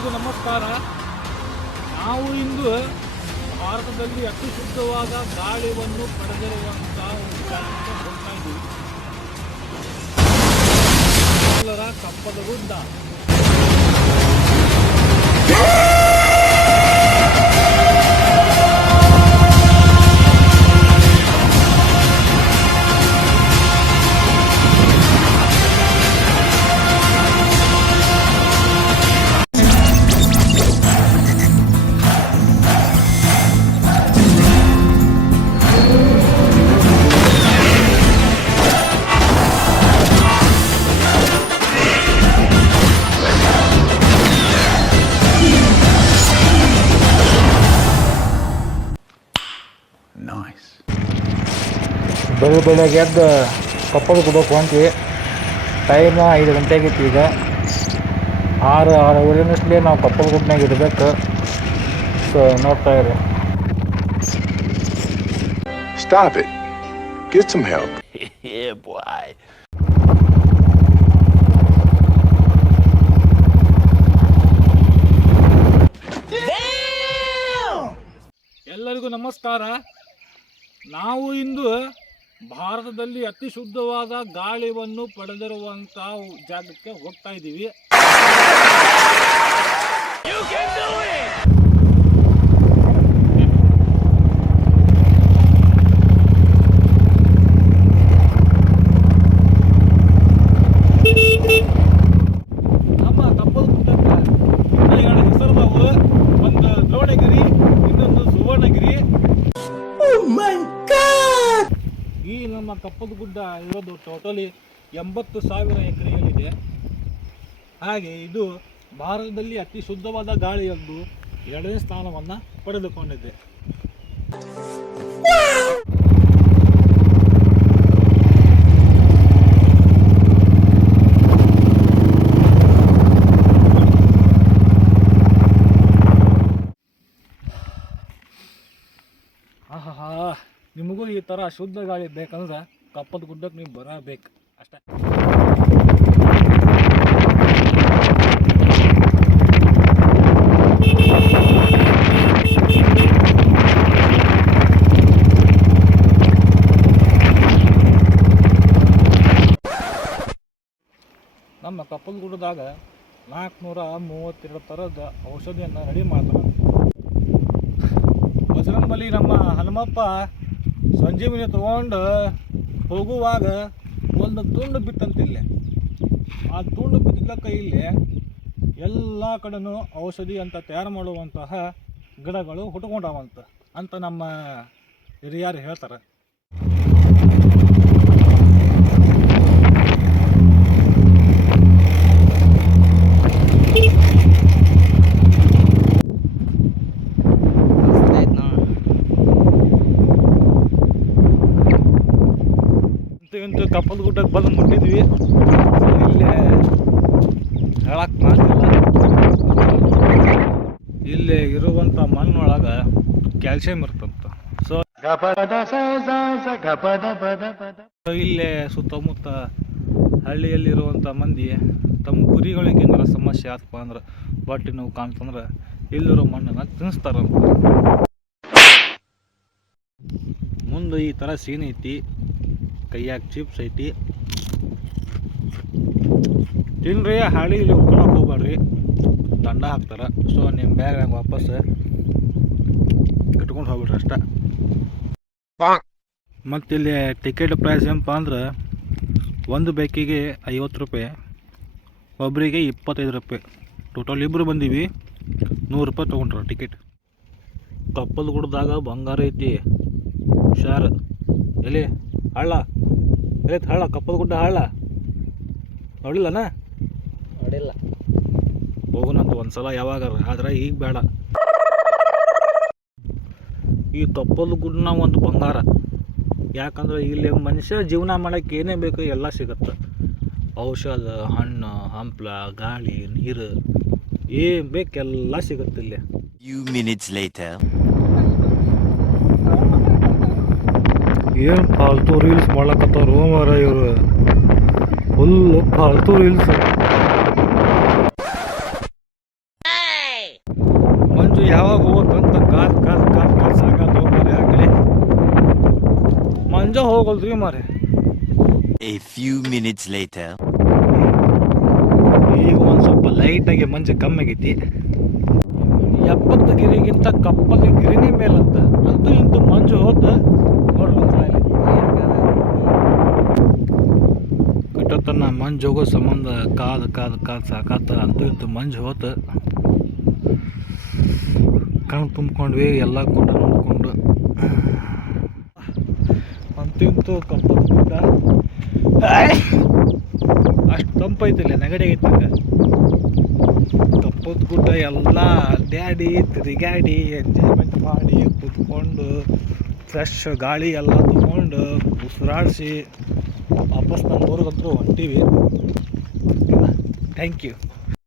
ಎಲ್ಲರಿಗೂ ನಮಸ್ಕಾರ. ನಾವು ಇಂದು ಭಾರತದಲ್ಲಿ ಅತಿ ಶುದ್ಧವಾದ ಗಾಳಿಯನ್ನು ಜಾಗಕ್ಕೆ ಹೋಗ್ತಾ ಇದ್ದೀವಿ. ಕಪ್ಪದ ಗುಡ್ಡ. ಬೆಳಗ್ಗೆ ಬೆಳಗ್ಗೆ ಎದ್ದು ಕೊಪ್ಪಳಕ್ಕೆ ಗುಡ್ಡಕ್ಕೆ ಹೊಂಟ್ವಿ ಟೈಮ್ ಐದು ಗಂಟೆ ಆಗೈತಿ ಈಗ. ಆರು ಆರೂವರೆನಷ್ಟೇ ನಾವು ಕೊಪ್ಪಳ ಗುಡ್ನಾಗ ಇರಬೇಕು. ಸೊ ನೋಡ್ತಾ ಇರಿ. Stop it get some help. yeah, boy. ಎಲ್ಲರಿಗೂ ನಮಸ್ಕಾರ. ನಾವು ಇಂದು ಭಾರತದಲ್ಲಿ ಅತಿ ಶುದ್ಧವಾದ ಗಾಳಿಯನ್ನು ಪಡೆದಿರುವಂತಹ ಜಾಗಕ್ಕೆ ಹೋಗ್ತಾ ಇದ್ದೀವಿ. ಈ ನಮ್ಮ ಕಪ್ಪದ ಗುಡ್ಡ ಇರೋದು ಟೋಟಲಿ ಎಂಬತ್ತು ಸಾವಿರ ಎಕರೆಯಲ್ಲಿದೆ. ಹಾಗೆ ಇದು ಭಾರತದಲ್ಲಿ ಅತಿ ಶುದ್ಧವಾದ ಗಾಳಿಯೊಂದು ಎರಡನೇ ಸ್ಥಾನವನ್ನು ಪಡೆದುಕೊಂಡಿದೆ. ನಿಮಗೂ ಈ ಥರ ಶುದ್ಧ ಗಾಳಿ ಬೇಕಂದ್ರೆ ಕಪ್ಪದ ಗುಡ್ಡಕ್ಕೆ ನೀವು ಬರಬೇಕು ಅಷ್ಟೇ. ನಮ್ಮ ಕಪ್ಪದ ಗುಡ್ಡದಾಗ ನಾಲ್ಕುನೂರ ಮೂವತ್ತೆರಡು ಥರದ ಔಷಧಿಯನ್ನು ರೆಡಿ ಮಾಡ್ತಾರೆ. ಬಜರಂಗಬಲಿ ನಮ್ಮ ಹನುಮಪ್ಪ ಸಂಜೀವಿನಿ ತಗೊಂಡು ಹೋಗುವಾಗ ಒಂದು ತುಂಡು ಬಿತ್ತಂತಿಲ್ಲೇ. ಆ ತುಂಡು ಬಿದ್ದ ಕೈಯಲ್ಲಿ ಎಲ್ಲ ಕಡೆನೂ ಔಷಧಿ ಅಂತ ತಯಾರು ಮಾಡುವಂತಹ ಗಿಡಗಳು ಹುಟ್ಕೊಂಡವಂತ ಅಂತ ನಮ್ಮ ಹಿರಿಯರು ಹೇಳ್ತಾರೆ. ಇಂತು ಕಪ್ಪದ ಗುಡ್ಡಕ್ಕೆ ಬಂದು ಮುಟ್ಟಿದ್ವಿ. ಇಲ್ಲೇ ಹೇಳಕ್ ಮಾತಿಲ್ಲ ಇಲ್ಲಿ ಇರುವಂಥ ಮಣ್ಣೊಳಗೆ ಕ್ಯಾಲ್ಸಿಯಂ ಇರ್ತಂತ. ಸೊ ಇಲ್ಲೇ ಸುತ್ತಮುತ್ತ ಹಳ್ಳಿಯಲ್ಲಿರುವಂಥ ಮಂದಿ ತಮ್ಮ ಕುರಿಗಳಿಗೆ ಏನಾರ ಸಮಸ್ಯೆ ಆತಪ್ಪ ಅಂದ್ರೆ ಬಟ್ಟೆ ನೋವು ಕಾಣ್ತಂದ್ರೆ ಇಲ್ಲಿರೋ ಮಣ್ಣನ್ನು ತಿನ್ನಿಸ್ತಾರಂತ. ಮುಂದೆ ಈ ಥರ ಸೀನ್ ಐತಿ. ಕೈಯಾಗ ಚಿಪ್ಸ್ ಐತಿ. ತಿನ್ರಿ ಹಾಳಿ ಇಲ್ಲಿ ಉಳ್ಕೊಳಕ್ಕೆ ಹೋಗ್ಬೇಡ್ರಿ ದಂಡ ಹಾಕ್ತಾರೆ. ಸೊ ನಿಮ್ಮ ಬ್ಯಾಗ್ ವಾಪಸ್ ಇಟ್ಕೊಂಡು ಹೋಗ್ಬಿಡ್ರಿ ಅಷ್ಟ. ಮತ್ತು ಇಲ್ಲಿ ಟಿಕೆಟ್ ಪ್ರೈಸ್ ಏನಪ್ಪ ಅಂದ್ರೆ ಒಂದು ಬೈಕಿಗೆ ಐವತ್ತು ರೂಪಾಯಿ ಒಬ್ಬರಿಗೆ ಇಪ್ಪತ್ತೈದು ರೂಪಾಯಿ. ಟೋಟಲ್ ಇಬ್ಬರು ಬಂದೀವಿ, ನೂರು ರೂಪಾಯಿ ತಗೊಂಡ್ರ ಟಿಕೆಟ್ ಕಪ್ಪಲ್ ಗುಡ್ದಾಗ ಬಂಗಾರ ಐತಿ. ಹುಷಾರು. ಎಲ್ಲಿ? ಹಳ್ಳ ಎಲ್ಲಿ ಹಳ್ಳ ಕಪ್ಪದ ಗುಡ್ಡ ಹಳ್ಳ ನೋಡಿಲ್ಲನ? ನೋಡಿಲ್ಲ. ಹೋಗೋಣಂತ ಒಂದ್ಸಲ ಯಾವಾಗ ಆದ್ರೆ ಈಗ ಬೇಡ. ಈ ಕಪ್ಪದ ಗುಡ್ಡನ ಒಂದು ಬಂಗಾರ. ಯಾಕಂದ್ರೆ ಇಲ್ಲಿ ಮನುಷ್ಯ ಜೀವನ ಮಾಡಕ್ಕೆ ಏನೇ ಬೇಕು ಎಲ್ಲ ಸಿಗುತ್ತೆ. ಔಷಧ ಹಣ್ಣು ಹಂಪ್ಲ ಗಾಳಿ ನೀರು ಏನು ಬೇಕೆಲ್ಲ ಸಿಗುತ್ತೆ ಇಲ್ಲಿ. ಏನು ಫಾಲ್ತು ರೀಲ್ಸ್ ಮಾಡ್ಲಕತ್ತಾರ ಮರ ಇವರು. Full ಫಾಲ್ತು reels. ಮಂಜು ಯಾವಾಗ ಹೋಗಂತ ಕಾರ್ ಕಾರ್ ಕಾರ್ ಕಾರ್ ಸಾಕಾತ ಹೋಗ್ತಾರೆ ಆಗಲಿ. ಮಂಜು ಹೋಗಲ್ರಿ ಮಾರೆ ಮಿನಿಟ್ಸ್ few ಈಗ ಒಂದು ಸ್ವಲ್ಪ ಲೈಟಾಗಿ ಮಂಜು ಕಮ್ಮಿ ಆಗೈತಿ ಎಪ್ಪತ್ತು ಗಿರಿಗಿಂತ ಕಪ್ಪಲ್ಲಿ ಗಿರಿನೇ ಮೇಲಂತ. ಅಂತೂ ಇಂತೂ ಮಂಜು ಇಲ್ಲಿ. ಕಟ್ಟತನ ಮಂಜು ಹೋಗೋ ಸಂಬಂಧ ಕಾದು ಕಾದು ಕಾದು ಸಾಕಾತ, ಅಂತೂ ಇಂತೂ ಮಂಜು ಹೋತ ಕಣ್ ತುಂಬ್ಕೊಂಡ್ವಿ, ಎಲ್ಲ ಕೂಡ ನೋಡ್ಕೊಂಡು. ಅಂತೂ ಇಂತೂ ಕಪ್ಪದ ಅಷ್ಟು ತಂಪೈತಿಲ್ಲ ನೆಗಡಿ ಐತಂಗ ತಪ್ಪದ ಗುಡ್ಡ ಎಲ್ಲ ಅಡ್ಡಾಡಿ ತಿರುಗಾಡಿ ಎಂಜಾಯ್ಮೆಂಟ್ ಮಾಡಿ ಕುತ್ಕೊಂಡು ಫ್ರೆಶ್ ಗಾಳಿ ಎಲ್ಲ ತಗೊಂಡು ಉಸಿರಾಡಿಸಿ ವಾಪಸ್ ನಮ್ಮ ಊರಿಗಂತೂ ಹೊಂಟೀವಿ. Thank you